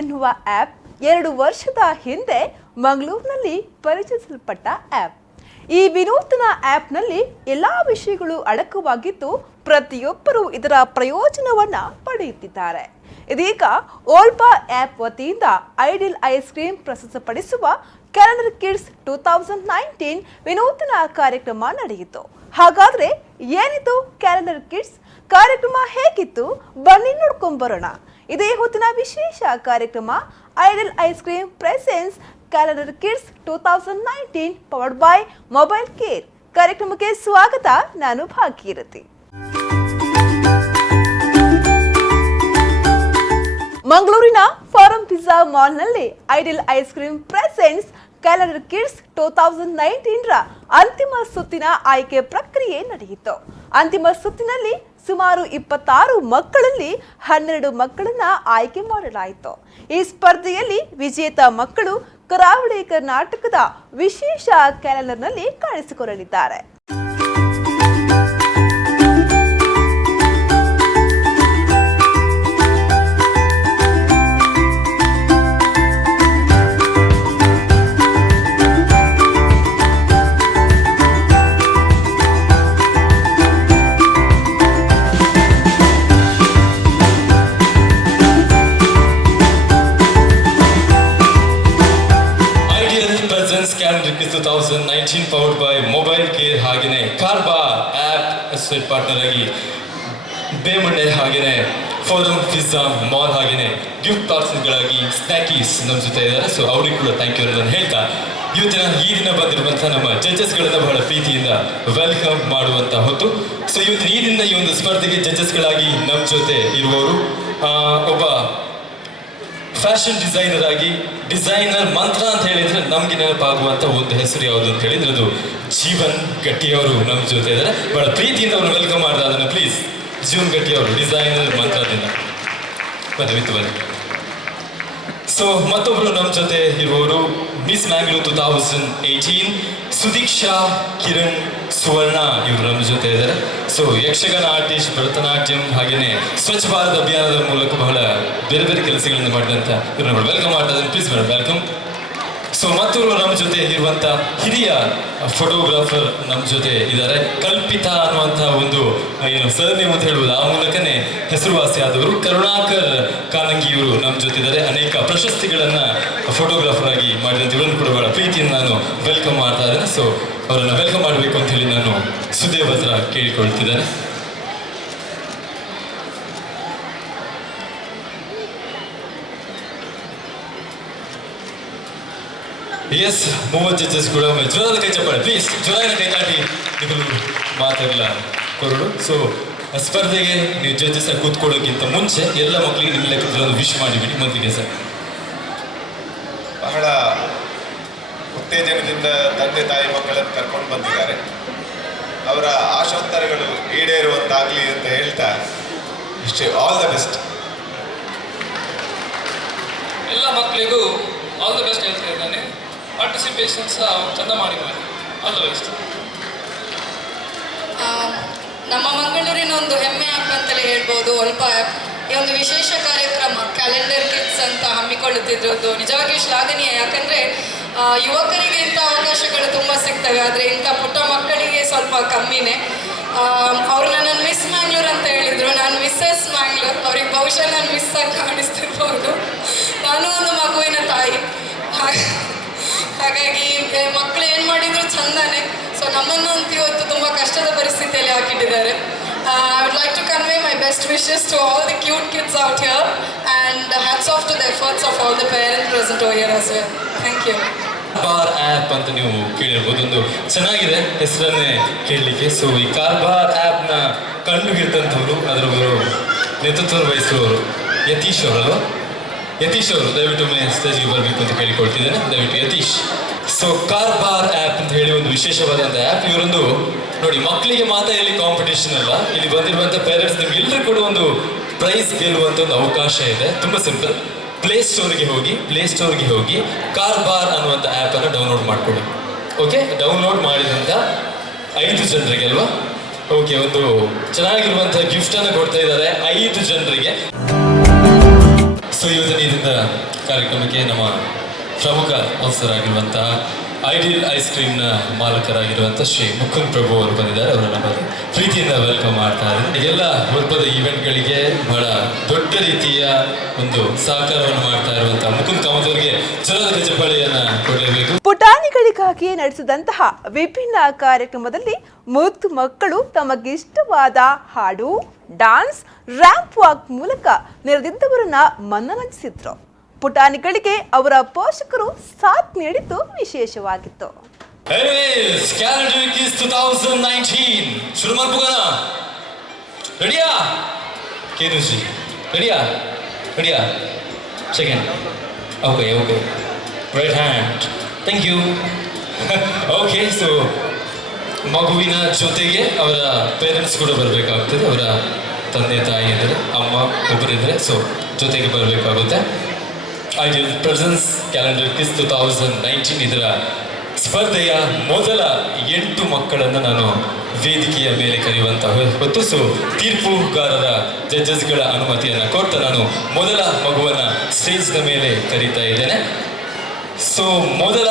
ಎನ್ನುವ ಆ್ಯಪ್ 2 ವರ್ಷದ ಹಿಂದೆ ಮಂಗಳೂರಿನಲ್ಲಿ ಪರಿಚಯಿಸಲ್ಪಟ್ಟ ಆ್ಯಪ್. ಈ ವಿನೂತನ ಆ್ಯಪ್ನಲ್ಲಿ ಎಲ್ಲ ವಿಷಯಗಳು ಅಡಕವಾಗಿದ್ದು ಪ್ರತಿಯೊಬ್ಬರೂ ಇದರ ಪ್ರಯೋಜನವನ್ನು ಪಡೆಯುತ್ತಿದ್ದಾರೆ. ಇದೀಗ ಓಲ್ಪಾ ಆ್ಯಪ್ ವತಿಯಿಂದ ಐಡಿಲ್ ಐಸ್ ಕ್ರೀಮ್ ಪ್ರಸ್ತುತಪಡಿಸುವ ಕ್ಯಾಲೆಂಡರ್ ಕಿಡ್ಸ್ 2019 ವಿನೂತನ ಕಾರ್ಯಕ್ರಮ ನಡೆಯಿತು. ಹಾಗಾದ್ರೆ ಏನಿದು ಕ್ಯಾಲೆಂಡರ್ ಕಿಡ್ಸ್ ಕಾರ್ಯಕ್ರಮ, ಹೇಗಿತ್ತು ಬನ್ನಿ ನೋಡ್ಕೊಂಡ್ ಬರೋಣ. ಇದೇ ಹೊತ್ತಿನ ವಿಶೇಷ ಕಾರ್ಯಕ್ರಮ ideal ice cream presents calendar kids 2019 powered by mobile care. ಕಾರ್ಯಕ್ರಮಕ್ಕೆ ಸ್ವಾಗತ. ನಾನು ಭಾಗೀರಥಿ. ಮಂಗಳೂರಿನ ಫಾರಂ ಪಿಜ್ಜಾ ಮಾಲ್ನಲ್ಲಿ ideal ice cream presents calendar kids 2019 ರ ಅಂತಿಮ ಸುತ್ತಿನ ಆಯ್ಕೆ ಪ್ರಕ್ರಿಯೆ ನಡೆಯಿತು. ಅಂತಿಮ ಸುತ್ತಿನಲ್ಲಿ ಸುಮಾರು 26 ಮಕ್ಕಳಲ್ಲಿ 12 ಮಕ್ಕಳನ್ನ ಆಯ್ಕೆ ಮಾಡಲಾಯಿತು. ಈ ಸ್ಪರ್ಧೆಯಲ್ಲಿ ವಿಜೇತ ಮಕ್ಕಳು ಕರಾವಳಿ ಕರ್ನಾಟಕದ ವಿಶೇಷ ಕ್ಯಾಲೆಂಡರ್ನಲ್ಲಿ ಕಾಣಿಸಿಕೊಳ್ಳಲಿದ್ದಾರೆ. Calendar 2019 powered by mobile care, ಹಾಗೆಯೇ ಕಾರ್ಬಾರ್ ಆ್ಯಪ್ ಅಸೋಸಿಯೇಟ್ ಪಾರ್ಟ್ನರ್ ಆಗಿ ಬೇಮಣ್ಣೆ, ಹಾಗೆಯೇ ಫಾರಂ ಪಿಜ್ಜಾ ಮಾಲ್, ಹಾಗೆಯೇ ಗಿಫ್ಟ್ ಪಾರ್ಸಲ್ಗಳಾಗಿ ಸ್ನ್ಯಾಕೀಸ್ ನಮ್ಮ ಜೊತೆ ಇದ್ದಾರೆ. ಸೊ ಅವ್ರಿಗೆ ಕೂಡ ಥ್ಯಾಂಕ್ ಯು ಅಂತ ಹೇಳ್ತಾ ಈ ದಿನ ಬಂದಿರುವಂಥ ನಮ್ಮ ಜಡ್ಜಸ್ಗಳನ್ನು ಬಹಳ ಪ್ರೀತಿಯಿಂದ ವೆಲ್ಕಮ್ ಮಾಡುವಂಥ ಹೊತ್ತು. ಸೊ ಈ ದಿನ ಈ ಒಂದು ಸ್ಪರ್ಧೆಗೆ ಜಡ್ಜಸ್ಗಳಾಗಿ ನಮ್ಮ ಜೊತೆ ಇರುವವರು ಒಬ್ಬ ಫ್ಯಾಷನ್ ಡಿಸೈನರ್ ಆಗಿ, ಡಿಸೈನರ್ ಮಂತ್ರ ಅಂತ ಹೇಳಿದ್ರೆ ನಮ್ಗೆ ನೆನಪಾಗುವಂತ ಒಂದು ಹೆಸರು ಯಾವುದು ಅಂತ ಹೇಳಿದ್ರೆ ಅದು ಜೀವನ್ ಗಟ್ಟಿ ಅವರು ನಮ್ಮ ಜೊತೆ ಇದ್ದಾರೆ. ಬಹಳ ಪ್ರೀತಿಯಿಂದ ಅವ್ರನ್ನ ವೆಲ್ಕಮ್ ಮಾಡಿದ ಅದನ್ನು ಪ್ಲೀಸ್. ಜೀವನ್ ಗಟ್ಟಿ ಅವರು ಡಿಸೈನರ್ ಮಂತ್ರದಿಂದ ಬನ್ನಿ. ಸೊ ಮತ್ತೊಬ್ರು ನಮ್ಮ ಜೊತೆ ಇರುವವರು ಮಿಸ್ ಮ್ಯಾಂಗ್ಳೂರ್ 2018 ಸುದೀಕ್ಷಾ ಕಿರಣ್ ಸುವರ್ಣ, ಇವರು ನಮ್ಮ ಜೊತೆ ಇದ್ದಾರೆ. ಸೊ ಯಕ್ಷಗಾನ ಆರ್ಟಿಸ್ಟ್, ಭರತನಾಟ್ಯಂ, ಹಾಗೆಯೇ ಸ್ವಚ್ಛ ಭಾರತ್ ಅಭಿಯಾನದ ಮೂಲಕ ಬಹಳ ಬೇರೆ ಬೇರೆ ಕೆಲಸಗಳನ್ನು ಮಾಡಿದಂಥ ಇವ್ರನ್ನ ವೆಲ್ಕಮ್ ಮಾಡ್ತಾ ಪ್ಲೀಸ್ ಮೇಡಮ್ ವೆಲ್ಕಮ್. ಸೊ ಮತ್ತೊಬ್ಬರು ನಮ್ಮ ಜೊತೆ ಇರುವಂಥ ಹಿರಿಯ ಫೋಟೋಗ್ರಾಫರ್ ನಮ್ಮ ಜೊತೆ ಇದ್ದಾರೆ. ಕಲ್ಪಿತಾ ಅನ್ನುವಂಥ ಒಂದು ಸರ್ನೇಮ್ ಅಂತ ಹೇಳ್ಬೋದು, ಆ ಮೂಲಕನೇ ಹೆಸರುವಾಸಿ ಆದವರು ಕರುಣಾಕರ್ ಕಾನಂಗಿಯವರು ನಮ್ಮ ಜೊತೆ ಇದ್ದಾರೆ. ಅನೇಕ ಪ್ರಶಸ್ತಿಗಳನ್ನು ಫೋಟೋಗ್ರಾಫರ್ ಆಗಿ ಮಾಡಿದಂಥ ಇವರನ್ನು ಕೂಡ ಬಹಳ ಪ್ರೀತಿಯನ್ನು ನಾನು ವೆಲ್ಕಮ್ ಮಾಡ್ತಾ ಇದ್ದೇನೆ. ಸೊ ಅವರನ್ನು ವೆಲ್ಕಮ್ ಮಾಡಬೇಕು ಅಂತ ಹೇಳಿ ನಾನು ಸುದೇವ್ ಹತ್ರ ಕೇಳಿಕೊಳ್ತಿದ್ದೇನೆ. ಎಸ್, 30 ಜಡ್ಜಸ್ ಕೂಡ ಜೋರಾದ ಕೈ ಚಪ್ಪಾಳೆ ಪ್ಲೀಸ್, ಜೋರಾದ ಕೈ ಚಾಟಿ ನಿಗಳು ಮಾತಾಡಲ್ಲ ಕೊರಡು. ಸೊ ಸ್ಪರ್ಧೆಗೆ ನೀವು ಜಡ್ಜಸ್ ಕೂತ್ಕೊಳ್ಳೋಕ್ಕಿಂತ ಮುಂಚೆ ಎಲ್ಲ ಮಕ್ಕಳಿಗೆ ನಿಮ್ಮ ಲೆಕ್ಕದಲ್ಲಿ ಒಂದು ವಿಶ್ ಮಾಡಿಬಿಡಿ ಮೊದಲಿಗೆ ಸರ್. ಬಹಳ ಉತ್ತೇಜನದಿಂದ ತಂದೆ ತಾಯಿ ಮಕ್ಕಳನ್ನು ಕರ್ಕೊಂಡು ಬಂದಿದ್ದಾರೆ. ಅವರ ಆಶೋತ್ತರಗಳು ಈಡೇರುವಂತಾಗಲಿ ಅಂತ ಹೇಳ್ತಾ ಇಷ್ಟೇ. All the best. ಎಲ್ಲ ಮಕ್ಕಳಿಗೂ ಆಲ್ ದ ಬೆಸ್ಟ್ ಹೇಳ್ತಾ ಇದ್ದಾನೆ. ಪಾರ್ಟಿಸಿಪೇಷನ್ ಸಹ ಚೆಂದ ಮಾಡಿದ್ದಾರೆ. All the best. ನಮ್ಮ ಮಂಗಳೂರಿನ ಒಂದು ಹೆಮ್ಮೆ ಆ್ಯಪ್ ಅಂತಲೇ ಹೇಳ್ಬೋದು ಓಲ್ಪಾ ಆ್ಯಪ್. ಈ ಒಂದು ವಿಶೇಷ ಕಾರ್ಯಕ್ರಮ ಕ್ಯಾಲೆಂಡರ್ ಕಿಡ್ಸ್ ಅಂತ ಹಮ್ಮಿಕೊಳ್ಳುತ್ತಿರೋದು ನಿಜವಾಗಿಯೂ ಶ್ಲಾಘನೀಯ. ಯಾಕಂದರೆ ಯುವಕರಿಗೆ ಇಂಥ ಅವಕಾಶಗಳು ತುಂಬ ಸಿಗ್ತವೆ, ಆದರೆ ಇಂಥ ಪುಟ್ಟ ಮಕ್ಕಳಿಗೆ ಸ್ವಲ್ಪ ಕಮ್ಮಿನೇ. ಅವ್ರು ನನ್ನನ್ನು ಮಿಸ್ ಮ್ಯಾಂಗ್ಳೂರ್ ಅಂತ ಹೇಳಿದರು, ನಾನು ಮಿಸ್ಸಸ್ ಮ್ಯಾಂಗ್ಳೂರ್. ಅವ್ರಿಗೆ ಬಹುಶಃ ನಾನು ಮಿಸ್ ಆಗಿ ಕಾಣಿಸ್ತಿರ್ಬೋದು. ನಾನು ಒಂದು ಮಗುವಿನ ತಾಯಿ, ಹಾಗಾಗಿ ಮಕ್ಕಳು ಏನು ಮಾಡಿದ್ರು ಚಂದನೇ. ಸೊ ನಮ್ಮನ್ನು ಅಂತ ಇವತ್ತು ತುಂಬ ಕಷ್ಟದ ಪರಿಸ್ಥಿತಿಯಲ್ಲಿ ಹಾಕಿಟ್ಟಿದ್ದಾರೆ. I would like to convey my best wishes to all the cute kids out here and hats off to the efforts of all the parents present over here as well. Thank you. Karbar app ಅಂತ ನೀವು ಕೇಳಿರ್ಬೋದು, ಒಂದು ಚೆನ್ನಾಗಿದೆ ಹೆಸರನ್ನೇ ಕೇಳಲಿಕ್ಕೆ. So ಈ ಕಾರ್ಬಾರ್ ಆ್ಯಪ್ನ ಕಂಡುಹಿಡಿದಂಥವ್ರು, ಅದರ ನೇತೃತ್ವ ವಹಿಸುವವರು ಯತೀಶ್ ಅವರಲ್ವ? ಯತೀಶ್ ಅವರು ದಯವಿಟ್ಟು ಸ್ಟೇಜ್ಗೆ ಬರಬೇಕು ಅಂತ ಕೇಳಿಕೊಳ್ತಿದ್ದೇನೆ. ದಯವಿಟ್ಟು ಯತೀಶ್. ಸೊ ಕಾರ್ಬಾರ್ ಆ್ಯಪ್ ಅಂತ ಹೇಳಿ ಒಂದು ವಿಶೇಷವಾದಂಥ ಆ್ಯಪ್. ಇವರೊಂದು ನೋಡಿ, ಮಕ್ಕಳಿಗೆ ಮಾತ್ರ ಇಲ್ಲಿ ಕಾಂಪಿಟೇಷನ್ ಅಲ್ಲ, ಇಲ್ಲಿ ಬಂದಿರುವಂಥ ಪೇರೆಂಟ್ಸ್ ನಿಮ್ಗೆಲ್ಲರೂ ಕೂಡ ಒಂದು ಪ್ರೈಸ್ ಗೆಲ್ಲುವಂಥ ಒಂದು ಅವಕಾಶ ಇದೆ. ತುಂಬ ಸಿಂಪಲ್. ಪ್ಲೇಸ್ಟೋರ್ಗೆ ಹೋಗಿ ಕಾರ್ಬಾರ್ ಅನ್ನುವಂಥ ಆ್ಯಪನ್ನು ಡೌನ್ಲೋಡ್ ಮಾಡಿಕೊಡಿ. ಓಕೆ, ಡೌನ್ಲೋಡ್ ಮಾಡಿದಂಥ 5 ಜನರಿಗೆ ಅಲ್ವಾ? ಓಕೆ, ಒಂದು ಚೆನ್ನಾಗಿರುವಂಥ ಗಿಫ್ಟನ್ನು ಕೊಡ್ತಾ ಇದ್ದಾರೆ 5 ಜನರಿಗೆ. ಸೊ ಇವತ್ತಿನ ಈ ದಿನದ ಕಾರ್ಯಕ್ರಮಕ್ಕೆ ನಮ್ಮ ಪ್ರಮುಖ ಸ್ಪಾನ್ಸರಾಗಿರುವಂತಹ ಐಡಿಯಲ್ ಐಸ್ ಕ್ರೀಮ್ನ ಮಾಲಕರಾಗಿರುವಂಥ ಶ್ರೀ ಮುಕುಂದ್ ಪ್ರಭು ಅವರು ಬಂದಿದ್ದಾರೆ. ಅವರ ನಮ್ಮಲ್ಲಿ ಪ್ರೀತಿಯಿಂದ ವೆಲ್ಕಮ್ ಮಾಡ್ತಾ ಇದ್ದಾರೆ. ಎಲ್ಲ ಹಬ್ಬದ ಈವೆಂಟ್ಗಳಿಗೆ ಬಹಳ ದೊಡ್ಡ ರೀತಿಯ ಒಂದು ಸಹಕಾರವನ್ನು ಮಾಡ್ತಾ ಇರುವಂತಹ ಮುಕುಂದ್ ಕಾಮತ್ ಅವರಿಗೆ ಜಲದ ಚಪ್ಪಾಳೆಯನ್ನ ಕೊಡಲೇಬೇಕು. ಪುಟಾಣಿಗಳಿಗಾಗಿ ನಡೆಸಿದಂತಹ ವಿಭಿನ್ನ ಕಾರ್ಯಕ್ರಮದಲ್ಲಿ ಮುದ್ದು ಮಕ್ಕಳು ತಮಗಿಷ್ಟವಾದ ಹಾಡು, ಡಾನ್ಸ್, ರ್ಯಾಂಪ್ ವಾಕ್ ಮೂಲಕ ನೆರೆದಿದ್ದವರನ್ನ ಮನರಂಜಿಸಿದ್ರು. ಪುಟಾಣಿಗಳಿಗೆ ಅವರ ಪೋಷಕರು ಸಾಥ್ ನೀಡಿದ್ದು ವಿಶೇಷವಾಗಿತ್ತು. ಕ್ಯಾಲೆಂಡರ್ ಕಿಸ್ 2019 ಶುರು ಮಾಡ್ಬೋಣ. ರೆಡಿಯಾ ಕೇನುಜಿ? ರೆಡಿಯಾ second. Okay right hand. Thank you. Okay, so ಮಗುವಿನ ಜೊತೆಗೆ ಅವರ ಪೇರೆಂಟ್ಸ್ ಕೂಡ ಬರಬೇಕಾಗ್ತದೆ. ಅವರ ತಂದೆ ತಾಯಿ ಇದ್ದಾರೆ, ಅಮ್ಮ ಒಬ್ಬರಿದ್ದಾರೆ, ಸೊ ಜೊತೆಗೆ ಬರಬೇಕಾಗುತ್ತೆ. ಐಡಿಯಲ್ ಪ್ರೆಸೆನ್ಸ್ ಕ್ಯಾಲೆಂಡರ್ ಕಿಸ್ 2019 ಇದರ ಸ್ಪರ್ಧೆಯ ಮೊದಲ 8 ಮಕ್ಕಳನ್ನು ನಾನು ವೇದಿಕೆಯ ಮೇಲೆ ಕರೆಯುವಂತಹ ಹೊತ್ತು. ಸೊ ತೀರ್ಪುಗಾರರ ಜಡ್ಜಸ್ಗಳ ಅನುಮತಿಯನ್ನು ಕೊಟ್ಟು ನಾನು ಮೊದಲ ಮಗುವನ್ನು ಸ್ಟೇಜ್ನ ಮೇಲೆ ಕರೀತಾ ಇದ್ದೇನೆ. ಸೊ ಮೊದಲ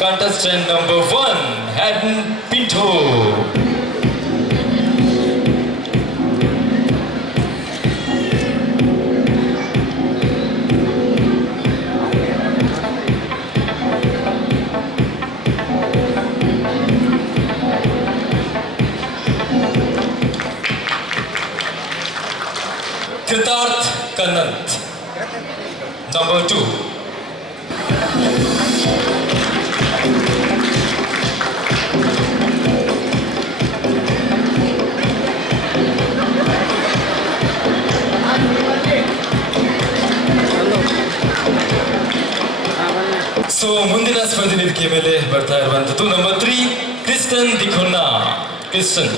contestant number 1, Haddon Pinto. Kritarth Kanant, number 2. So ಮುಂದಿನ ಸ್ಪರ್ಧೆ ವೇದಿಕೆ ಮೇಲೆ ಬರ್ತಾ ಇರುವಂಥದ್ದು ನಂಬರ್ 3, ಕ್ರಿಸ್ಟನ್ ದಿಖೋನ್ನಾ. ಕ್ರಿಸ್ಟನ್.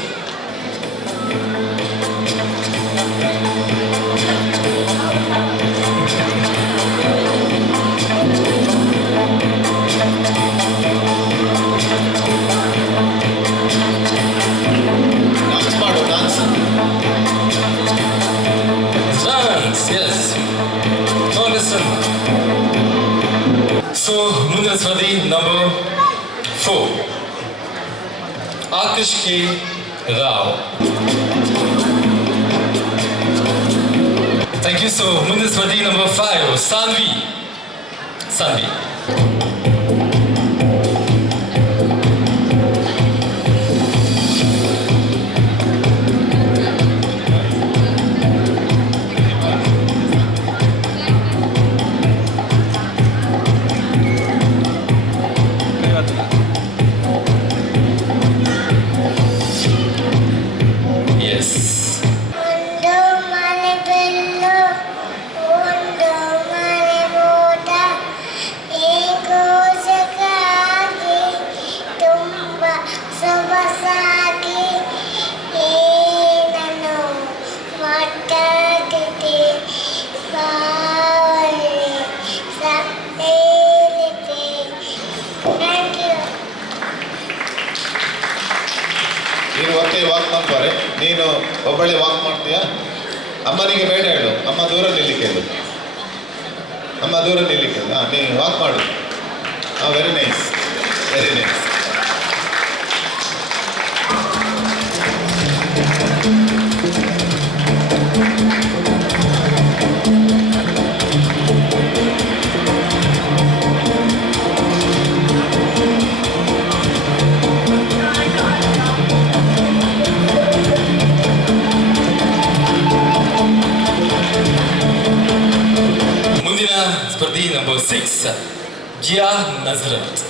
ಸೊ ಮುಂದಿನ ಸ್ಪರ್ಧಿ number 4, Akarsh K Rao. Thank you. So ಮುಂದಿನ ಸ್ಪರ್ಧಿ ನಂಬರ್ 5, ಸಾನ್ವಿ. ನೀನು ಒತ್ತೆ ವಾಕ್ ಮಾಡ್ತಾರೆ. ನೀನು ಒಬ್ಬಳೆ ವಾಕ್ ಮಾಡ್ತೀಯಾ? ಅಮ್ಮನಿಗೆ ಬೇಡ ಹೇಳು, ಅಮ್ಮ ದೂರ ನಿಲ್ಲಿಕ್ಕೆ ಹೇಳು. ನೀನು ವಾಕ್ ಮಾಡು. Very nice. ಸ್ಪರ್ಧಿ number 6, Jiya Nazareth.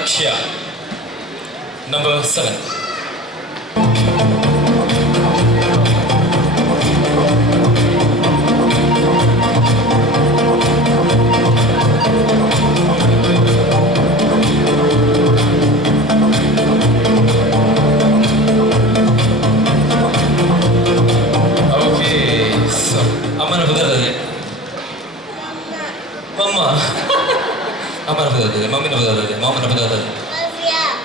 Akshya. Number 7. Okay, so ಅಮ್ಮನ ಬದಲಾದೆ ಮಮ್ಮ ಅಮ್ಮನ ಬದಲಾದೆ ಮಮ್ಮಿನ ಬದಲಾದೆ ಮಾಮನ ಬದಲಾದೆ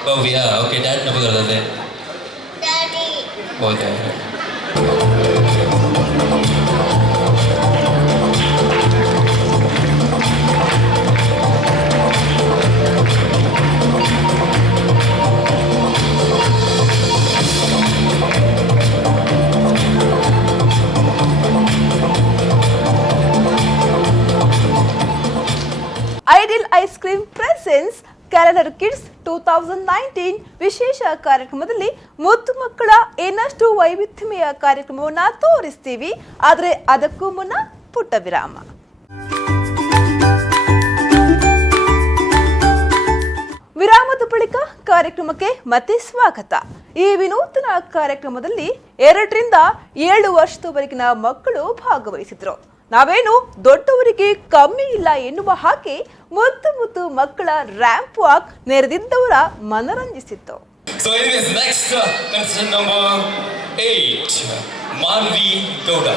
ಭವ್ಯ ಓಕೆ ಡ್ಯಾಡ್ನ ಬದಲಾದೆ okay ideal ice cream presents calendar kids 2019 ವಿಶೇಷ ಕಾರ್ಯಕ್ರಮದಲ್ಲಿ ಮುದ್ದು ಮಕ್ಕಳ ಇನ್ನಷ್ಟು ವೈವಿಧ್ಯಮಯ ಕಾರ್ಯಕ್ರಮವನ್ನ ತೋರಿಸ್ತೀವಿ. ಆದರೆ ಅದಕ್ಕೂ ಮುನ್ನ ಪುಟ್ಟ ವಿರಾಮ. ವಿರಾಮದ ಬಳಿಕ ಕಾರ್ಯಕ್ರಮಕ್ಕೆ ಮತ್ತೆ ಸ್ವಾಗತ. ಈ ವಿನೂತನ ಕಾರ್ಯಕ್ರಮದಲ್ಲಿ 2 ರಿಂದ 7 ವರ್ಷದವರೆಗಿನ ಮಕ್ಕಳು ಭಾಗವಹಿಸಿದ್ರು. ನಾವೇನು ದೊಡ್ಡವರಿಗೆ ಕಮ್ಮಿ ಇಲ್ಲ ಎನ್ನುವ ಹಾಗೆ ಮುದ್ದು ಮುದ್ದು ಮಕ್ಕಳ ರ್ಯಾಂಪ್ ವಾಕ್ ನೆರೆದಿದ್ದವರ ಮನರಂಜಿಸಿತ್ತು. So anyways, next contestant number 8, Manvi Gowda.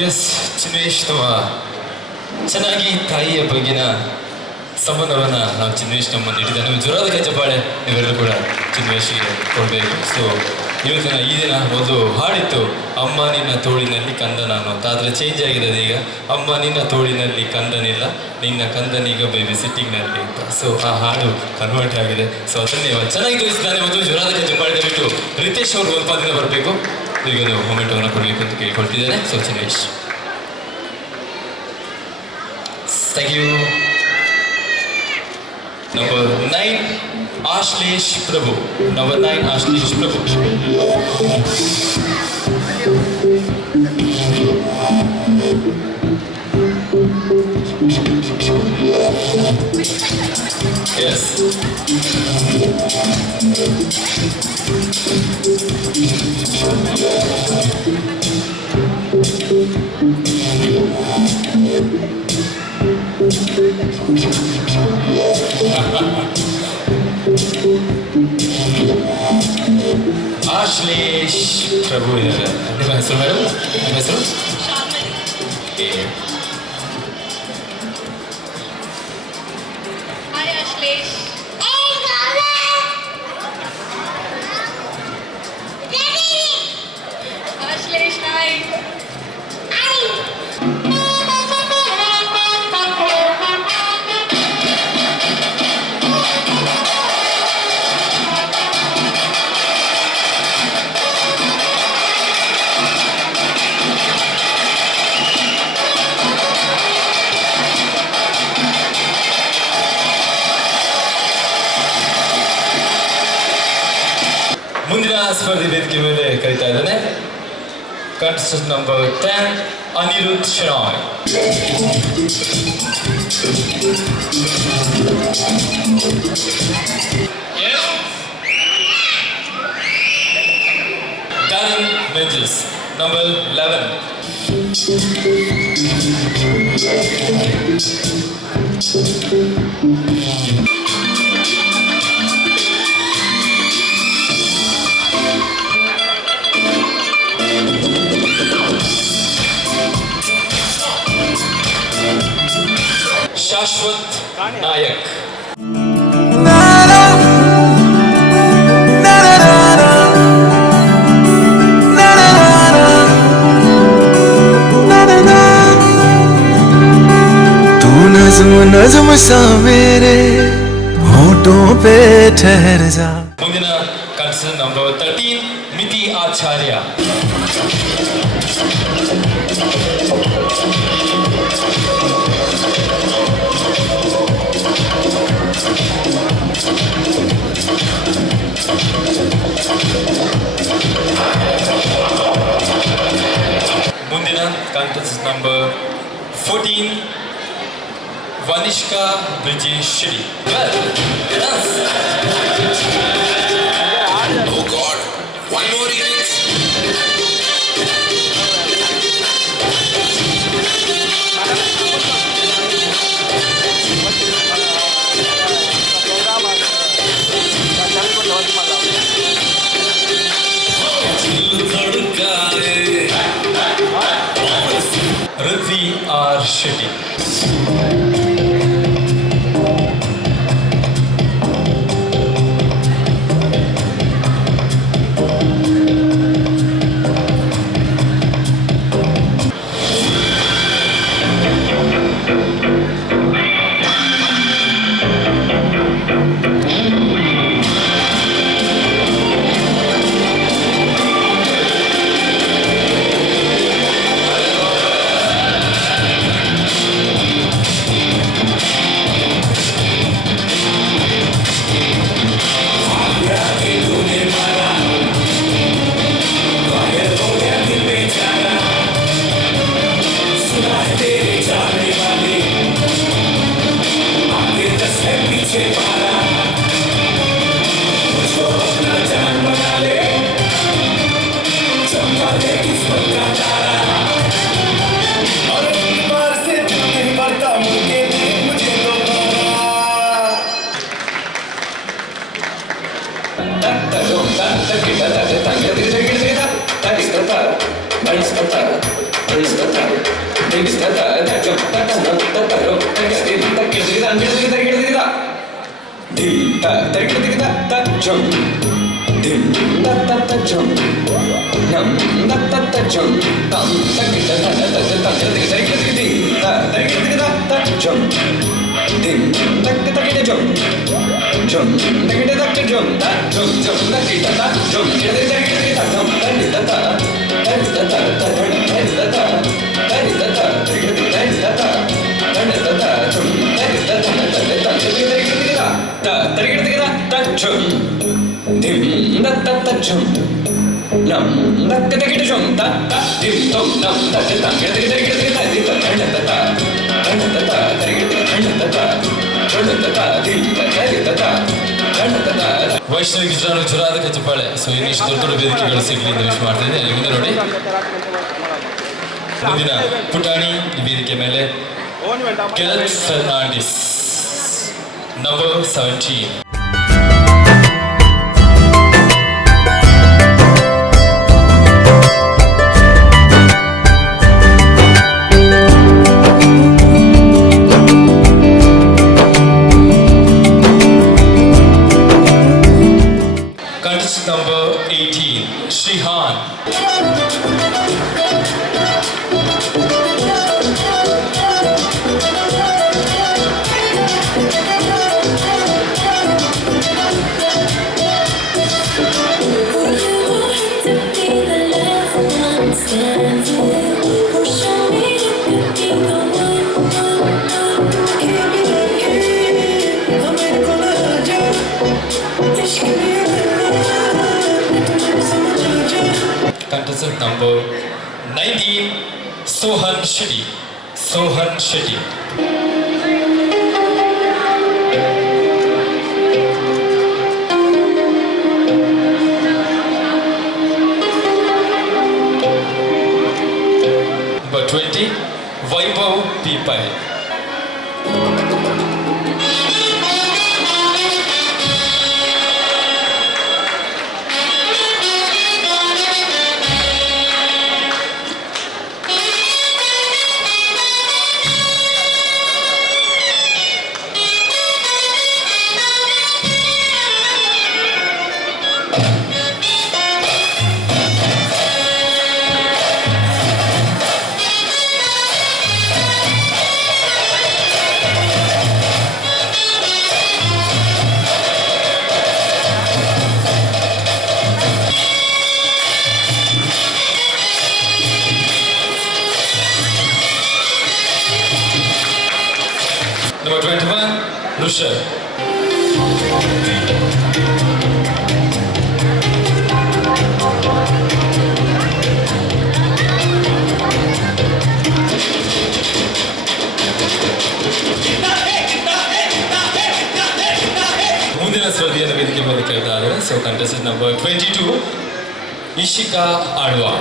S Chinvesh ತಮ್ಮ ಚೆನ್ನಾಗಿ ತಾಯಿಯ ಬಗ್ಗಿನ ಸಂಬಂಧವನ್ನು ನಾವು ಚಿನ್ವೇಶ್ ನಮ್ಮ ನೀಡಿದ ನೀವು ಜೋರಾದ ಕಚ್ಚಪಾಳೆ ನೀವೆಲ್ಲರೂ ಕೂಡ ಚಿನ್ವೇಶ್ಗೆ ಕೊಡಬೇಕು. ಸೊ ಇವತ್ತಿನ ಈ ದಿನ ಒಂದು ಹಾಡಿತ್ತು, ಅಮ್ಮ ನಿನ್ನ ತೋಳಿನಲ್ಲಿ ಕಂದ ನಾನು ಅಂತ. ಆದರೆ ಚೇಂಜ್ ಆಗಿದೆ ಈಗ, ಅಮ್ಮ ನಿನ್ನ ತೋಳಿನಲ್ಲಿ ಕಂದನಿಲ್ಲ, ನಿನ್ನ ಕಂದನೀಗ ಬೇಬಿ ಸಿಟ್ಟಿಂಗ್ನಲ್ಲಿ ಅಂತ. ಸೊ ಆ ಹಾಡು ಕನ್ವರ್ಟ್ ಆಗಿದೆ. ಸೊ ಅದನ್ನೇ ಚೆನ್ನಾಗಿ ತೋರಿಸಿದ್ದಾನೆ. ಮತ್ತು ಜೋರಾದ ಕಚ್ಚಪಾಳೆ ದಯವಿಟ್ಟು ರಿತೇಶ್ ಅವರು ಸ್ವಲ್ಪ ದಿನ ಬರಬೇಕು, ಈಗ ಒಂದು ಮೊಮೆಂಟವನ್ನು ಕೊಡಬೇಕು ಅಂತ ಕೇಳ್ಕೊಳ್ತಿದ್ದೇನೆ. So Chinvesh, thank you. Number 9, Ashlesh Prabhu. Number 9, Ashlesh Prabhu. Yes. Ashlesh Prabhu ಇದ್ದಾರೆ. ನಿಮ್ಮ ಹೆಸರು ಮೇಡಮ್? ನಿಮ್ಮ ಹೆಸರು? ಹಾಯ್ ಅಶ್ಲೇಷ್. ಅಶ್ಲೇಷ್ ಹಾಯ್. ಮುಂದಿನ ಸ್ಪರ್ಧೆ ವೇದಿಕೆ ಮೇಲೆ ಕರೀತಾ ಇದ್ದಾನೆ contestant number 10 Aniruddh Shenoy. Darren Menges, number 11. Shashwat Nayak. तू नज़्म नज़्म सा मेरे होठों पे ठहर जा. ಮುಂದಿನ ಕಂಟೆಸ್ಟೆಂಟ್ ನಂಬರ್ 13 ಮಿತಿ ಆಚಾರ್ಯ. ಮುಂದಿನ contestant number 14 Vanishka Brijesh Shetty. Oh God, one more innings. Ruthvi R Shetty. Vaishnavi ಗಿಜ್ರಾನು ಜುರಾದ ಕಚ್ಚಪಾಳೆ. ಸೊ ಇನ್ನಿಷ್ಟು ದೊಡ್ಡ ದೊಡ್ಡ ವೇದಿಕೆಗಳು ಸಿಗಲಿ ಅಂತ ವಿಶ್ ಮಾಡ್ತಾ ಇದ್ದೀನಿ. ಮುಂದೆ ನೋಡಿ ಮುಂದಿನ ಪುಟಾಣಿ ಈ ವೇದಿಕೆ ಮೇಲೆ Kellen Fernandes number 17. Number 18, Shihan. Contestant number 19, Sohan Shetty. Sohan Shetty. Number 20, Vaibhav Pipai. Number 21, Rushabh. ಮುಂದಿನ ಸ್ಪರ್ಧೆಯನ್ನು ವೇದಿಕೆ ಮೇಲೆ ಕರೀತಾ ಇದ್ದಾರೆ. So contestant number 22, Ishika Alva.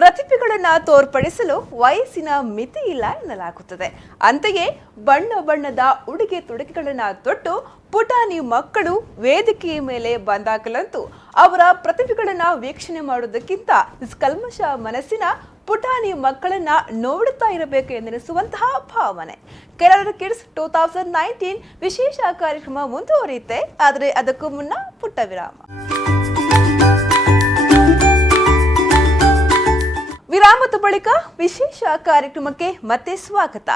ಪ್ರತಿಭೆಗಳನ್ನ ತೋರ್ಪಡಿಸಲು ವಯಸ್ಸಿನ ಮಿತಿ ಇಲ್ಲ ಎನ್ನಲಾಗುತ್ತದೆ. ಅಂತೆಯೇ ಬಣ್ಣ ಬಣ್ಣದ ಉಡುಗೆ ತೊಡುಗೆಗಳನ್ನ ತೊಟ್ಟು ಪುಟಾಣಿ ಮಕ್ಕಳು ವೇದಿಕೆಯ ಮೇಲೆ ಬಂದಾಗಲಂತೂ ಅವರ ಪ್ರತಿಭೆಗಳನ್ನ ವೀಕ್ಷಣೆ ಮಾಡುವುದಕ್ಕಿಂತ ನಿಷ್ಕಲ್ಮಶ ಮನಸ್ಸಿನ ಪುಟಾಣಿ ಮಕ್ಕಳನ್ನ ನೋಡುತ್ತಾ ಇರಬೇಕು ಎಂದೆನಿಸುವಂತಹ ಭಾವನೆ. ಕೇರಳ ಕಿಡ್ಸ್ 2019 ವಿಶೇಷ ಕಾರ್ಯಕ್ರಮ ಮುಂದುವರಿಯುತ್ತೆ. ಆದರೆ ಅದಕ್ಕೂ ಮುನ್ನ ಪುಟ್ಟ ವಿರಾಮ. ವಿರಾಮದ ಬಳಿಕ ವಿಶೇಷ ಕಾರ್ಯಕ್ರಮಕ್ಕೆ ಮತ್ತೆ ಸ್ವಾಗತ.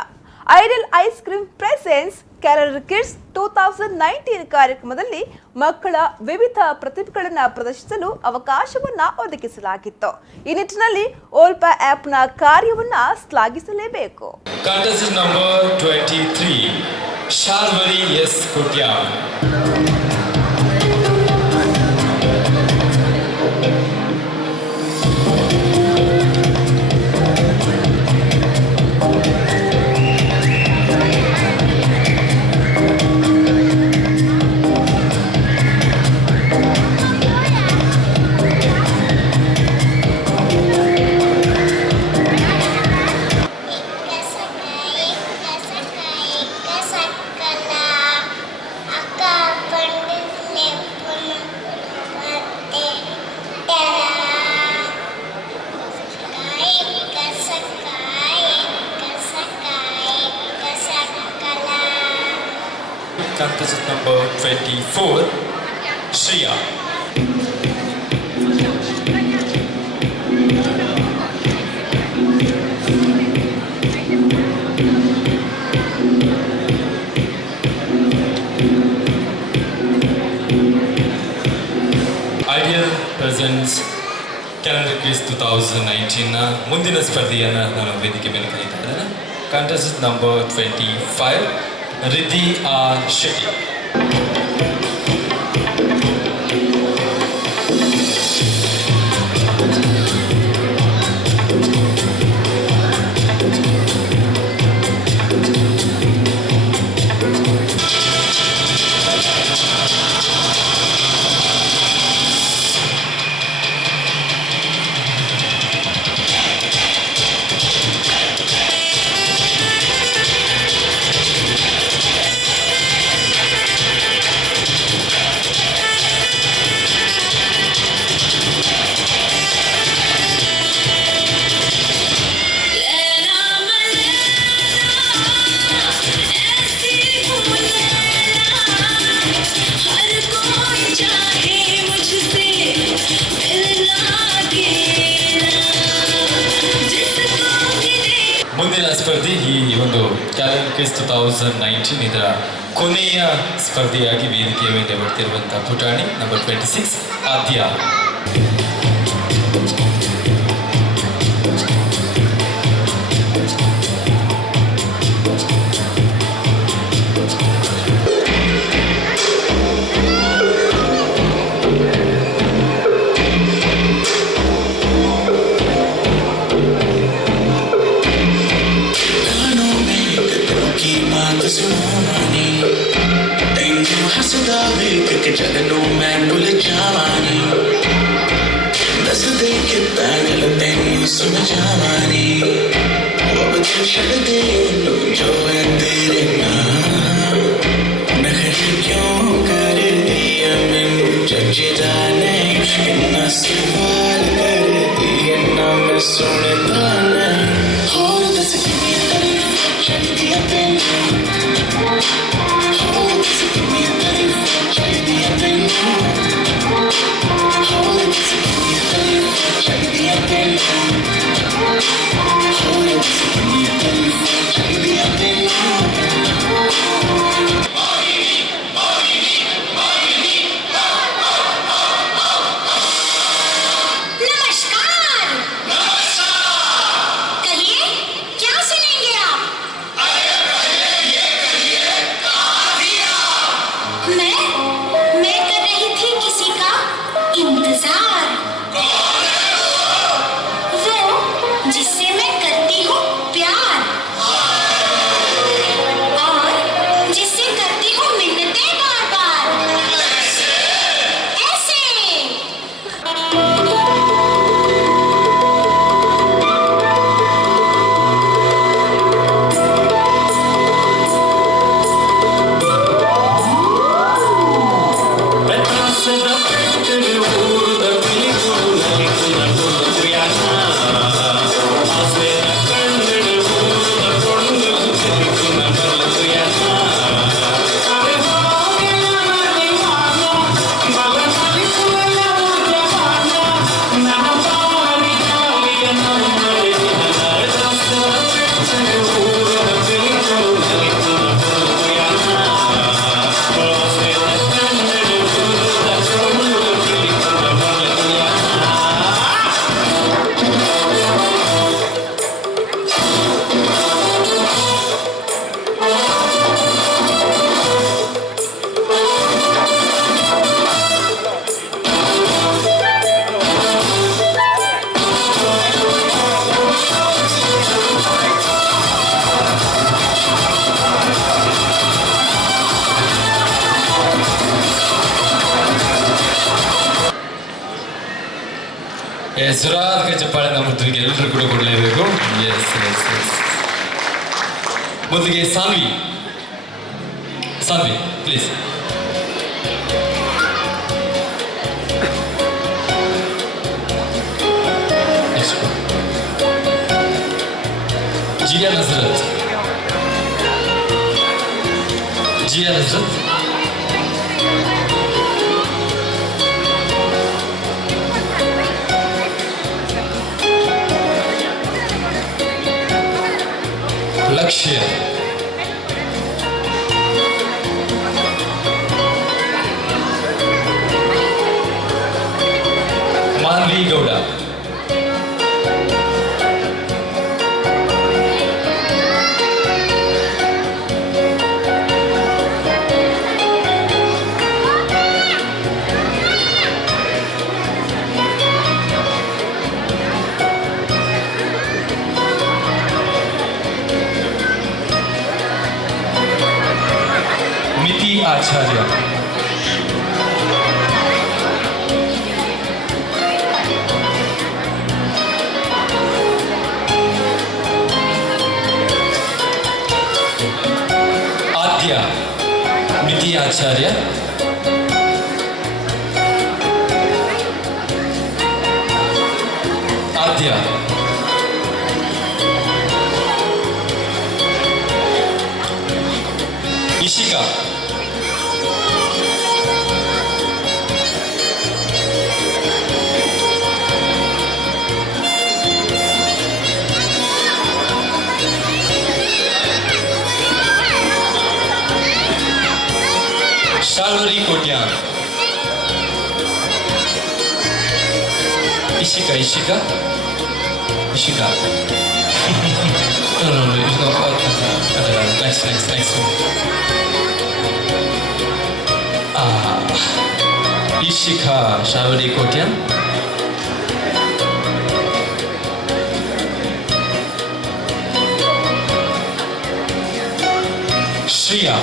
Ideal Ice cream presents Kerala kids 2019 ಕಾರ್ಯಕ್ರಮದಲ್ಲಿ ಮಕ್ಕಳ ವಿವಿಧ ಪ್ರತಿಭೆಗಳನ್ನು ಪ್ರದರ್ಶಿಸಲು ಅವಕಾಶವನ್ನ ಒದಗಿಸಲಾಗಿತ್ತು. ಈ ನಿಟ್ಟಿನಲ್ಲಿ ಓಲ್ಪ ಆಪ್ನ ಕಾರ್ಯವನ್ನ ಶ್ಲಾಘಿಸಲೇಬೇಕು. Contestant number 23, Sharvari S. Kutyan. Contestant number 24, Shriya. 2019ನ ಮುಂದಿನ ಸ್ಪರ್ಧೆಯನ್ನು ನಾನು ವೇದಿಕೆ ಮೇಲೆ ಕರೀತಾ ಇದ್ದೇನೆ. Contestant number 25 Riddhi R Shetty. ಮುಂದಿನ ಸ್ಪರ್ಧೆ ಈ ಒಂದು ಕ್ಯಾಲೆಂಡರ್ ಕ್ವಿಜ್ 2019 ಇದರ ಕೊನೆಯ ಸ್ಪರ್ಧೆಯಾಗಿ ವೇದಿಕೆಯ ಮೇಲೆ ಬರ್ತಿರುವಂತಹ ಪುಟಾಣಿ ನಂಬರ್ 26 ಆದ್ಯ. चलो मैं भूल जावानी दस दे के पैगल तेन सुन जावानी अब तो छड़ दे जो है तेरे नाम नखर क्यों कर दिया मैंने जचदा नहीं इतना सवाल कर दिया ना मैं सुनता नहीं हो दस की तारीफ चल दिया तेने हो दस की तारीफ चल दिया तेने हो दस की तारीफ चल दिया तेने हो दस की तारीफ चल दिया तेने. ಸುರಾದ ಚಪ್ಪಾಳೆ ನಮ್ಮ ಎಲ್ಲರೂ ಕೂಡ ಕೊಡಲೇಬೇಕು. Yes yes yes. ಮೊದಲಿಗೆ ಸಾನ್ವಿ ಪ್ಲೀಸ್. ಜಿಯಾ ನಜರತ್ ಲಕ್ಷ್ಯ ಮಾನ್ವಿ ಗೌಡ ಆಚಾರ್ಯ. ಆದ್ಯ ಮಿತಿ ಆಚಾರ್ಯ. ಆದ್ಯ ಇಶಿಕಾ. ಶಾರ್ವರಿ ಕೋಟ್ಯಾನ್. ಇಶಿಕಾ ಇಶಿಕಾ ಇಶಿಕಾ. Next. ಇಶಿಕಾ ಶಾವರಿ ಕೋಟ್ಯಾನ್. ಶ್ರಿಯಾ.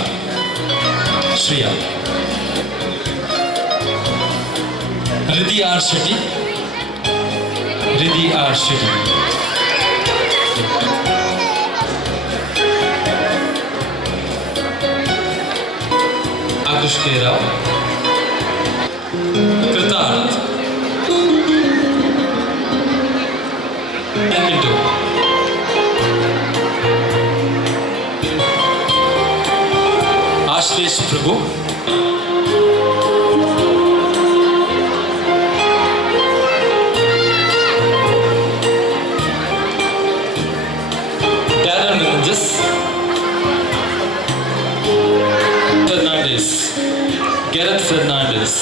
ರಿಧಿ ಆರ್ ಶೆಟ್ಟಿ. आकुश के राव. कृतार्थ. मिंटू. आश्लेष प्रभु. Darren Menendez. Gareth Fernandez.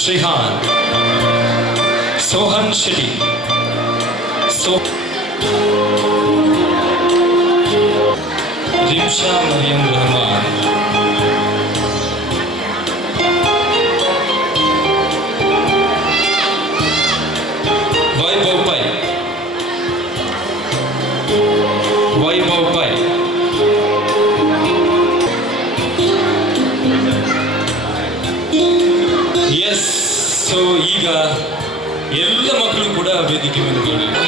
Shrihan. Sohan Shetty. Rimsha Mariam Rahman. Vaibhav Pai. Yes. So ಈಗ ಎಲ್ಲ ಮಕ್ಕಳು ಕೂಡ ವೇದಿಕೆ ಮೇಲೆ ಬರಬೇಕು.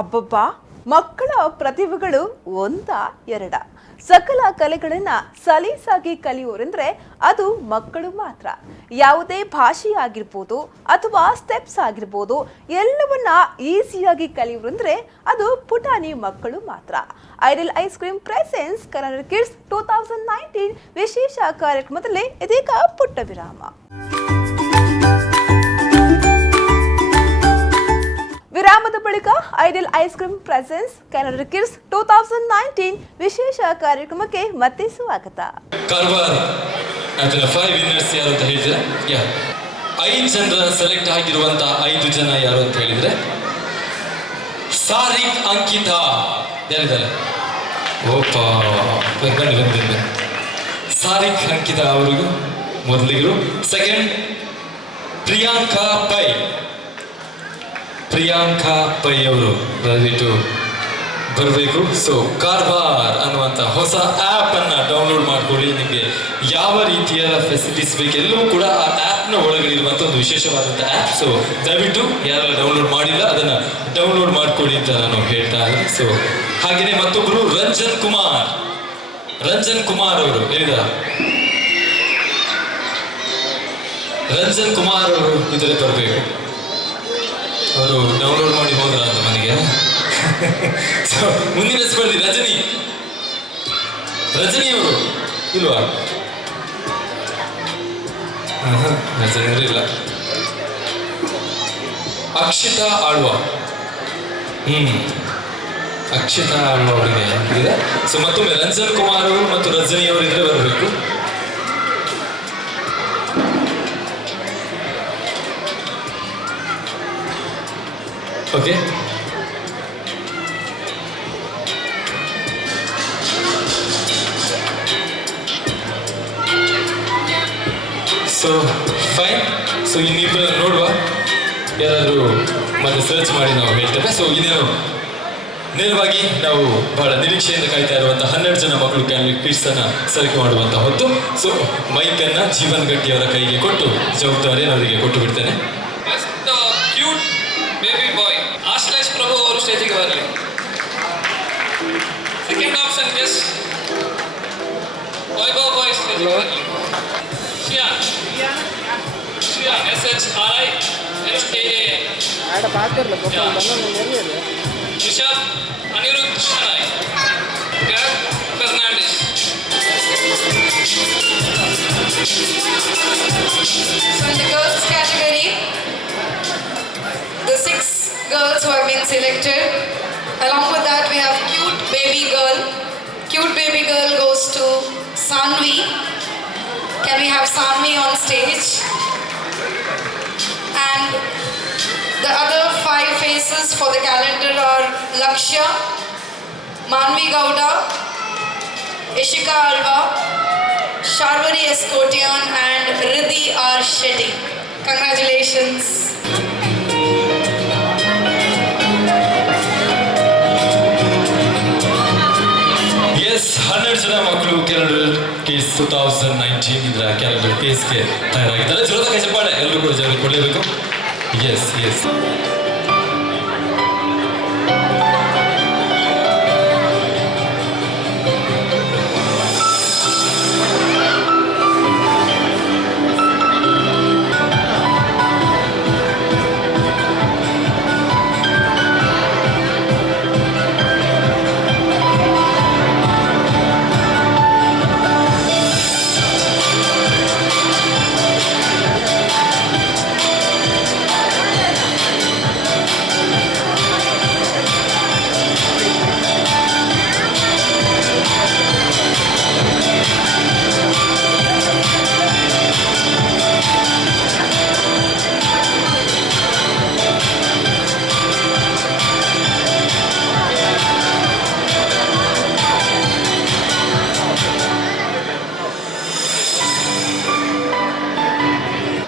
ಅಬ್ಬಬ್ಬ, ಮಕ್ಕಳ ಪ್ರತಿಭೆಗಳು ಒಂದಾ ಎರಡ. ಸಕಲ ಕಲೆಗಳನ್ನ ಸಲೀಸಾಗಿ ಕಲಿಯೋರೆಂದ್ರೆ ಅದು ಮಕ್ಕಳು ಮಾತ್ರ. ಯಾವುದೇ ಭಾಷೆಯಾಗಿರ್ಬೋದು ಅಥವಾ ಸ್ಟೆಪ್ಸ್ ಆಗಿರ್ಬೋದು, ಎಲ್ಲವನ್ನ ಈಸಿಯಾಗಿ ಕಲಿಯೋರೆಂದ್ರೆ ಅದು ಪುಟಾಣಿ ಮಕ್ಕಳು ಮಾತ್ರ. Ideal Ice cream presents Kannada kids 2019 ವಿಶೇಷ ಕಾರ್ಯಕ್ರಮದಲ್ಲಿ ಇದೀಗ ಪುಟ್ಟ ವಿರಾಮ. ವಿರಾಮದ ಬಳಿಕ Ideal Ice cream presents Kannada kids 2019 ವಿಶೇಷ ಕಾರ್ಯಕ್ರಮಕ್ಕೆ ಮತ್ತೆ ಸ್ವಾಗತ. ಕಾರ್ವಾರ್ ಅದರ 5 ವಿನ್ನರ್ಸ್ ಯಾರು ಅಂತ ಹೇಳಿದ್ರೆ 5 ಜನರ ಸೆಲೆಕ್ಟ್ ಆಗಿರುವಂತ 5 ಜನ ಯಾರು ಅಂತ ಹೇಳಿದ್ರೆ ಸಾರಿಕ್ ಅಂಕಿತಾ ಯಾರಿದ್ದಾರೆ? ಓಪ ಬಂದಿದೆ. ಸಾರಿಕ್ ಅಂಕಿತಾ ಅವರಿಗೂ ಮೊದಲಿಗರು. ಸೆಕೆಂಡ್ ಪ್ರಿಯಾಂಕಾ ಪೈ ಅವರು ದಯವಿಟ್ಟು ಬರಬೇಕು. ಸೊ ಕಾರ್ವಾರ್ ಅನ್ನುವಂಥ ಹೊಸ ಆ್ಯಪ್ ಅನ್ನ ಡೌನ್ಲೋಡ್ ಮಾಡ್ಕೊಳ್ಳಿ. ನಿಮಗೆ ಯಾವ ರೀತಿಯ ಫೆಸಿಲಿಟೀಸ್ ಬೇಕು ಎಲ್ಲವೂ ಕೂಡ ಆ ಆ್ಯಪ್ನ ಒಳಗಡೆ ಇರುವಂಥ ಒಂದು ವಿಶೇಷವಾದಂಥ ಆ್ಯಪ್. ಸೊ ದಯವಿಟ್ಟು ಯಾರೆಲ್ಲ ಡೌನ್ಲೋಡ್ ಮಾಡಿಲ್ಲ ಅದನ್ನ ಡೌನ್ಲೋಡ್ ಮಾಡ್ಕೊಳ್ಳಿ ಅಂತ ನಾನು ಹೇಳ್ತಾ ಇದ್ದೀನಿ. ಸೊ ಹಾಗೆಯೇ ಮತ್ತೊಬ್ಬರು ರಂಜನ್ ಕುಮಾರ್ ಅವರು ಹೇಳಿದಾರ? ರಂಜನ್ ಕುಮಾರ್ ಅವರು ಇದರಲ್ಲಿ ಬರಬೇಕು. ಅವರು ಡೌನ್ಲೋಡ್ ಮಾಡಿ ಹೋದ್ರ ಅಂತ ಮನೆಗೆ. ಸೊ ಮುಂದಿನ ಸ್ಪರ್ಧಿ ರಜನಿ ಅವರು ಇಲ್ವಾ? ರಜನಿ ಅವರು ಇಲ್ಲ. ಅಕ್ಷಿತಾ ಆಳ್ವ ಅವರಿಗೆ ಇದೆ. ಸೊ ಮತ್ತೊಮ್ಮೆ ರಂಜನ್ ಕುಮಾರ್ ಅವರು ಮತ್ತು ರಜನಿ ಅವರು ಇದ್ರೆ ಬರಬೇಕು. ಓಕೆ. So fine. ಸೊ ಇನ್ನಿಬ್ಬರ ನೋಡುವ, ಯಾರಾದರೂ ಮತ್ತೆ ಸರ್ಚ್ ಮಾಡಿ ನಾವು ಹೇಳ್ತೇವೆ. ಸೊ ಇನ್ನೇನು ನೇರವಾಗಿ ನಾವು ಬಹಳ ನಿರೀಕ್ಷೆಯಿಂದ ಕಾಯ್ತಾ ಇರುವಂತಹ 12 ಜನ ಮಕ್ಕಳು ಕ್ಯಾಂಡಿಡೇಟ್ ಕಿಡ್ಸ್ ಅನ್ನ ಸೆಲೆಕ್ಟ್ ಮಾಡುವಂತಹ ಹೊತ್ತು. ಸೊ ಮೈಕನ್ನ ಜೀವನ್ ಗಟ್ಟಿ ಅವರ ಕೈಗೆ ಕೊಟ್ಟು ಜವಾಬ್ದಾರಿಯನ್ನು ಅವರಿಗೆ ಕೊಟ್ಟು ಬಿಡ್ತೇನೆ. Cute baby boy Ashlesh Prabhu ಅವರು ಸ್ಟೇಜಿಗೆ ಬರಲಿ. Second option guess Vaibhav boy ಸ್ಟೇಜಿಗೆ ಬರಲಿ. ಶಿಯಾನ್ SHIAN. ರಿಷಬ್ ಅನಿರುದ್ಧ್ ಶನಾಯ್. ಗ್ಯಾಗ್ Fernandes. So in the girls category, the 6 girls who have been selected. Along with that, we have cute baby girl. Cute baby girl goes to Sanvi. Can we have Sanvi on stage? And the other 5 faces for the calendar are Lakshya, Manvi Gowda, Ishika Alva, Sharvari Escotian and Riddhi R. Shetty. Congratulations. Yes 12 ಜನ ಮಕ್ಕಳು calendar case 2019 ಇದರ calendar ಕೇಸ್ಗೆ ತಯಾರಾಗಿದ್ದಾರೆ. ಜೋರಾದ ಕೈ ಚಪ್ಪಾಳೆ ಎಲ್ಲರೂ ಕೂಡ ಜನ ಕೊಡಲೇಬೇಕು. Yes yes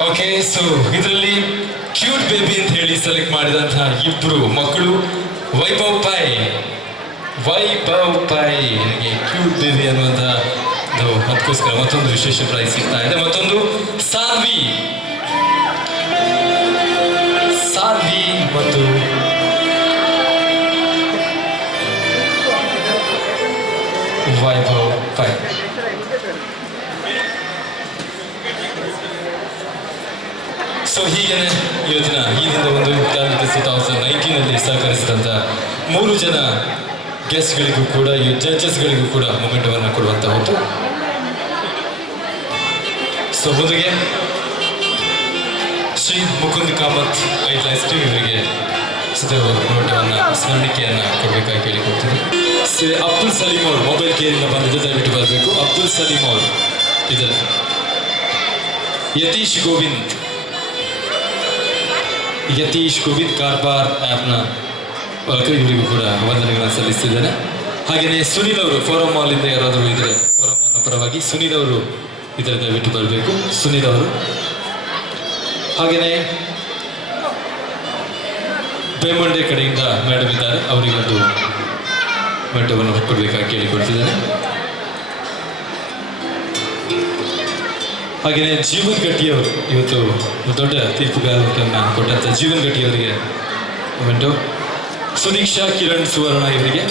okay. ಸೊ ಇದರಲ್ಲಿ ಕ್ಯೂಟ್ ಬೇಬಿ ಅಂತ ಹೇಳಿ ಸೆಲೆಕ್ಟ್ ಮಾಡಿದಂತಹ ಇಬ್ಬರು ಮಕ್ಕಳು ವೈಭವ್ ಪೈ ನನಗೆ ಕ್ಯೂಟ್ ಬೇಬಿ ಅನ್ನುವಂತಹ ಅದಕ್ಕೋಸ್ಕರ ಮತ್ತೊಂದು ವಿಶೇಷ ಪ್ರೈಸ್ ಸಿಗ್ತಾ ಇದೆ. ಮತ್ತೊಂದು ಸಾನ್ವಿ ಮತ್ತು ವೈಭವ್ ಪೈ. ಸೊ ಹೀಗೇನೆ ಇವತ್ತಿನ ಈ ದಿನದ ಒಂದು ಕ್ಯಾಲೆಂಡರ್ 2019 ಸಹಕರಿಸಿದಂಥ 3 ಜನ ಗೆಸ್ಟ್ಗಳಿಗೂ ಕೂಡ ಈ ಜಡ್ಜಸ್ಗಳಿಗೂ ಕೂಡ ಮೊಮೆಂಟವನ್ನು ಕೊಡುವಂಥ ಹೊತ್ತು. ಸೊ ಮೊದಲಿಗೆ ಶ್ರೀ ಮುಕುಂದ್ ಕಾಮತ್ ಐಟ್ಲೈನ್ಸ್ ಟೀಮ್ ಇವರಿಗೆ ಮೊಮೆಂಟವನ್ನು ಸ್ಮರಣಿಕೆಯನ್ನು ಕೊಡಬೇಕಾಗಿ ಕೇಳಿಕೊಡ್ತೀನಿ. ಶ್ರೀ ಅಬ್ದುಲ್ ಸಲೀಂ ಅವರು ಮೊಬೈಲ್ ಕೇರಿಂದ ಬಂದಿದ್ದು ದಯವಿಟ್ಟು ಬರಬೇಕು. ಅಬ್ದುಲ್ ಸಲೀಂ ಅವರು ಇದ್ದಾರೆ. ಯತೀಶ್ ಗೋವಿಂದ್ ಕಾರ್ಬಾರ್ ಆ್ಯಪ್ನ ಇವರಿಗೂ ಕೂಡ ವಂದನೆಗಳನ್ನು ಸಲ್ಲಿಸ್ತಿದ್ದೇನೆ. ಹಾಗೆಯೇ ಸುನೀಲ್ ಅವರು ಫೋರಂ ಮಾಲಿಂದ ಯಾರಾದರೂ ಇದ್ರೆ ಫೋರಂ ಮಾಲ್ನ ಪರವಾಗಿ ಸುನೀಲ್ ಅವರು ಇದರ ದಯವಿಟ್ಟು ಬರಬೇಕು. ಸುನೀಲ್ ಅವರು ಹಾಗೆಯೇ ಬೇಮಂಡೆ ಕಡೆಯಿಂದ ಮೇಡಮ್ ಇದ್ದಾರೆ, ಅವರಿಗೊಂದು ಮಂಟಪವನ್ನು ಕೊಡಬೇಕಾಗಿ ಕೇಳಿಕೊಡ್ತಿದ್ದೇನೆ. ಹಾಗೆಯೇ ಜೀವನ್ ಗಟ್ಟಿಯವರು ಇವತ್ತು ದೊಡ್ಡ ತೀರ್ಪುಗಾರವನ್ನು ಕೊಟ್ಟಂಥ ಜೀವನ್ ಗಟ್ಟಿಯವರಿಗೆ ಮೊಮೆಂಟು. ಸುದೀಕ್ಷಾ ಕಿರಣ್ ಸುವರ್ಣ ಇವರಿಗೆ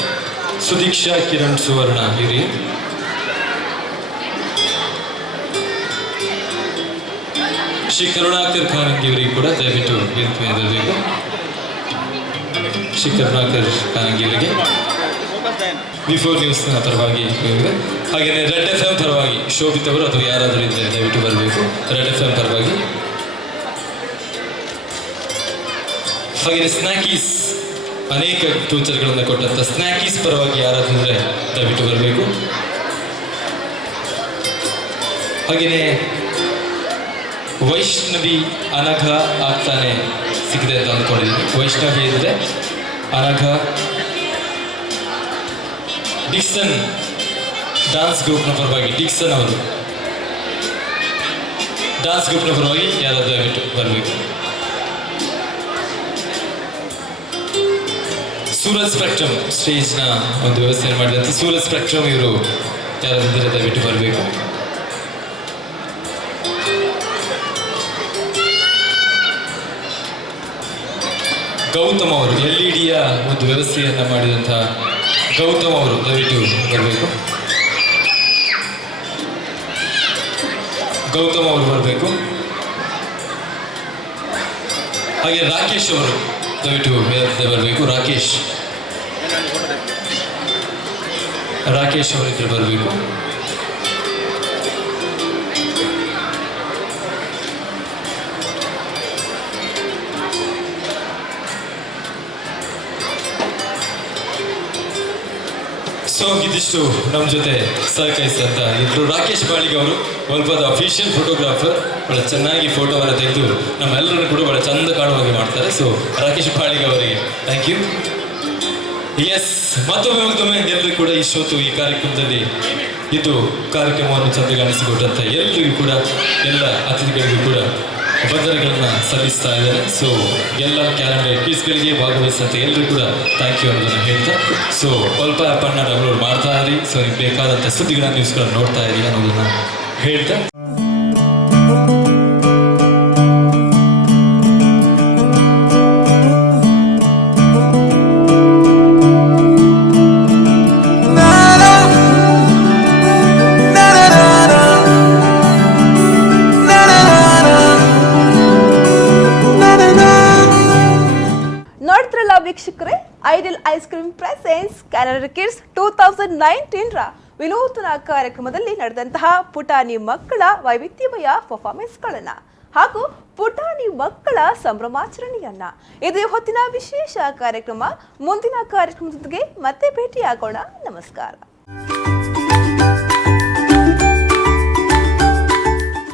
ಶ್ರೀ ಕರುಣಾಕರ್ ಖಾನಂಗಿ ಇವರಿಗೆ ಕೂಡ ದಯವಿಟ್ಟು ವೇದಿಕೆ ಬರಬೇಕು. ಶ್ರೀ ಕರುಣಾಕರ್ ಖಾನಂಗಿ ಇವರಿಗೆ ಬಿಫೋರ್ ನ್ಯೂಸ್ನ ಪರವಾಗಿ ಹಾಗೆಯೇ ರೆಡ್ FM ಪರವಾಗಿ ಶೋಭಿತ್ ಅವರು ಅಥವಾ ಯಾರಾದರೂ ಇದ್ದರೆ ದಯವಿಟ್ಟು ಬರಬೇಕು. ರೆಡ್ FM ಪರವಾಗಿ. ಹಾಗೆಯೇ ಸ್ನ್ಯಾಕೀಸ್ ಅನೇಕ ಟೂಚರ್ಗಳನ್ನು ಕೊಟ್ಟಂಥ ಸ್ನ್ಯಾಕೀಸ್ ಪರವಾಗಿ ಯಾರಾದರೂ ಇದ್ದರೆ ದಯವಿಟ್ಟು ಬರಬೇಕು. ಹಾಗೆಯೇ ವೈಷ್ಣವಿ ಅನಘ ಆಗ್ತಾನೆ ಸಿಕ್ಕಿದೆ ಅಂತ ಅಂದ್ಕೊಂಡಿದ್ದೀನಿ. ವೈಷ್ಣವಿ ಇದ್ದರೆ ಅನಘ. ಡಿಕ್ಸನ್ ಡಾನ್ಸ್ ಗ್ರೂಪ್ನ ಪರವಾಗಿ ಡಿಕ್ಸನ್ ಅವರು. ಡಾನ್ಸ್ ಗ್ರೂಪ್ನ ಪರವಾಗಿ ಯಾರಾದರೂ ದಯವಿಟ್ಟು ಬರಬೇಕು. ಸೂರಜ್ ಸ್ಪೆಕ್ಟ್ರಮ್ ಸ್ಟೇಜ್ನ ಒಂದು ವ್ಯವಸ್ಥೆಯನ್ನು ಮಾಡಿದಂತೆ ಸೂರಜ್ ಸ್ಪೆಕ್ಟ್ರಮ್ ಇವರು ಯಾರಾದರೂ ದಯವಿಟ್ಟು ಬರಬೇಕು. ಗೌತಮ್ ಅವರು LED ಒಂದು ವ್ಯವಸ್ಥೆಯನ್ನು ಮಾಡಿದಂತಹ ಗೌತಮ್ ಅವರು ದಯವಿಟ್ಟು ಬರಬೇಕು. ಗೌತಮ್ ಅವರು ಬರಬೇಕು. ಹಾಗೆ ರಾಕೇಶ್ ಅವರು ದಯವಿಟ್ಟು ಬರಬೇಕು. ರಾಕೇಶ್ ಅವರಿದ್ರೆ ಬರಬೇಕು. ಸೊ ಇದಿಷ್ಟು ನಮ್ಮ ಜೊತೆ ಸಹಕರಿಸಿದಂತ ಇದ್ರು ರಾಕೇಶ್ ಬಾಳಿಗೆ ಅವರು ಒಲ್ಪದ ಅಫಿಷಿಯಲ್ ಫೋಟೋಗ್ರಾಫರ್. ಬಹಳ ಚೆನ್ನಾಗಿ ಫೋಟೋವನ್ನು ತೆಗೆದು ನಮ್ಮೆಲ್ಲರನ್ನು ಕೂಡ ಬಹಳ ಚಂದ ಕಾಣುವಾಗೆ ಮಾಡ್ತಾರೆ. ಸೊ ರಾಕೇಶ್ ಬಾಳಿಗೆ ಅವರಿಗೆ ಥ್ಯಾಂಕ್ ಯು. ಎಸ್, ಮತ್ತೊಮ್ಮೆ ಎಲ್ಲರಿಗೂ ಕೂಡ ಈ ಕಾರ್ಯಕ್ರಮದಲ್ಲಿ ಇದು ಕಾರ್ಯಕ್ರಮವನ್ನು ಚಂದಗಾಣಿಸಿಕೊಟ್ಟಂತ ಎಲ್ಲರಿಗೂ ಕೂಡ ಎಲ್ಲ ಅತಿಥಿಗಳಿಗೂ ಕೂಡ ವಂದನೆಗಳನ್ನ ಸಲ್ಲಿಸ್ತಾ ಇದ್ದಾರೆ. ಸೊ ಎಲ್ಲ ಕ್ಯಾಲೆಂಡರ್ ಕ್ವಿಜ್ಗಳಿಗೆ ಭಾಗವಹಿಸಿದಂತೆ ಎಲ್ಲರೂ ಕೂಡ ಥ್ಯಾಂಕ್ ಯು ಅನ್ನೋದನ್ನು ಹೇಳ್ತಾ, ಸೊ ಸ್ವಲ್ಪ ಆ್ಯಪನ್ನು ಡೌನ್ಲೋಡ್ ಮಾಡ್ತಾ ಇರಿ. ಸೊ ನಿಮ್ಗೆ ಬೇಕಾದಂಥ ಸುದ್ದಿಗಳ ನ್ಯೂಸ್ಗಳನ್ನು ನೋಡ್ತಾ ಇರಿ ಅನ್ನೋದನ್ನು ಹೇಳ್ತಾ, ವೀಕ್ಷಕರೇ, Ideal Ice cream presents calendar kids 2019 ವಿನೂತನ ಕಾರ್ಯಕ್ರಮದಲ್ಲಿ ನಡೆದಂತಹ ಪುಟಾಣಿ ಮಕ್ಕಳ ವೈವಿಧ್ಯಮಯ ಪರ್ಫಾರ್ಮೆನ್ಸ್ಗಳನ್ನ ಹಾಗೂ ಪುಟಾಣಿ ಮಕ್ಕಳ ಸಂಭ್ರಮಾಚರಣೆಯನ್ನ. ಇದು ಹೊತ್ತಿನ ವಿಶೇಷ ಕಾರ್ಯಕ್ರಮ. ಮುಂದಿನ ಕಾರ್ಯಕ್ರಮದೊಂದಿಗೆ ಮತ್ತೆ ಭೇಟಿಯಾಗೋಣ. ನಮಸ್ಕಾರ.